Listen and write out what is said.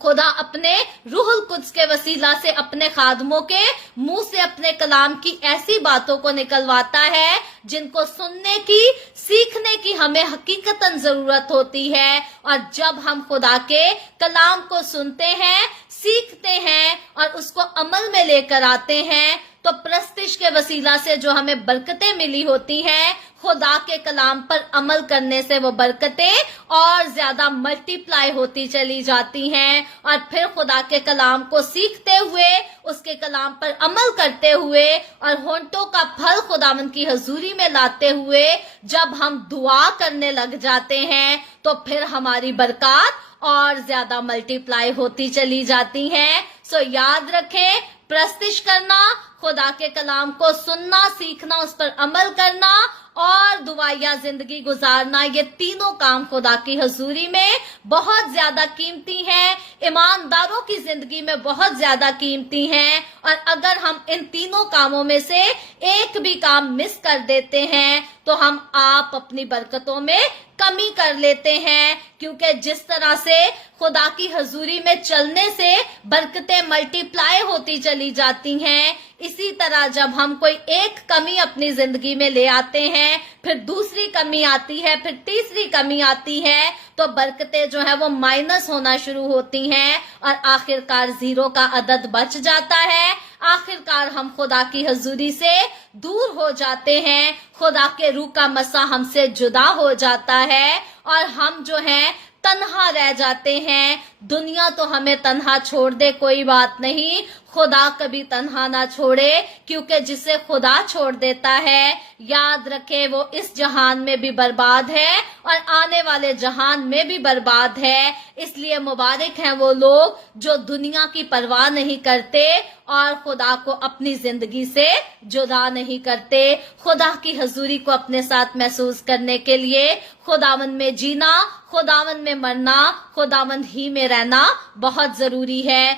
खुदा अपने रूहुल कुद्स के वसीला से अपने खादमों के मुंह से अपने कलाम की ऐसी बातों को निकलवाता है जिनको सुनने की, सीखने की हमें हकीकतन जरूरत होती है। और जब हम खुदा के कलाम को सुनते हैं, सीखते हैं और उसको अमल में लेकर आते हैं, तो प्रस्तिश के वसीला से जो हमें बरकतें मिली होती हैं, खुदा के कलाम पर अमल करने से वो बरकतें और ज्यादा मल्टीप्लाई होती चली जाती हैं। और फिर खुदा के कलाम को सीखते हुए, उसके कलाम पर अमल करते हुए और होंठों का फल खुदावंद की हजूरी में लाते हुए जब हम दुआ करने लग जाते हैं, तो फिर हमारी बरकत और ज्यादा मल्टीप्लाई होती चली जाती हैं। सो याद रखें, प्रस्तिश करना, खुदा के कलाम को सुनना, सीखना, उस पर अमल करना और दुआया जिंदगी गुजारना, ये तीनों काम खुदा की हजूरी में बहुत ज्यादा कीमती हैं, ईमानदारों की जिंदगी में बहुत ज्यादा कीमती हैं। और अगर हम इन तीनों कामों में से एक भी काम मिस कर देते हैं तो हम आप अपनी बरकतों में कमी कर लेते हैं, क्योंकि जिस तरह से खुदा की हजूरी में चलने से बरकतें मल्टीप्लाई होती चली जाती हैं, इसी तरह जब हम कोई एक कमी अपनी जिंदगी में ले आते हैं, फिर दूसरी कमी आती है, फिर तीसरी कमी आती है, तो बरकतें जो है वो माइनस होना शुरू होती हैं और आखिरकार जीरो का अदद बच जाता है। आखिरकार हम खुदा की हजूरी से दूर हो जाते हैं, खुदा के रूह का मसा हमसे जुदा हो जाता है और हम जो हैं तन्हा रह जाते हैं। दुनिया तो हमें तन्हा छोड़ दे, कोई बात नहीं, खुदा कभी तन्हा ना छोड़े, क्योंकि जिसे खुदा छोड़ देता है, याद रखे, वो इस जहान में भी बर्बाद है और आने वाले जहान में भी बर्बाद है। इसलिए मुबारक हैं वो लोग जो दुनिया की परवाह नहीं करते और खुदा को अपनी जिंदगी से जुदा नहीं करते। खुदा की हजूरी को अपने साथ महसूस करने के लिए खुदावंद में जीना, खुदावंद में मरना, खुदावंद ही में रहना बहुत जरूरी है।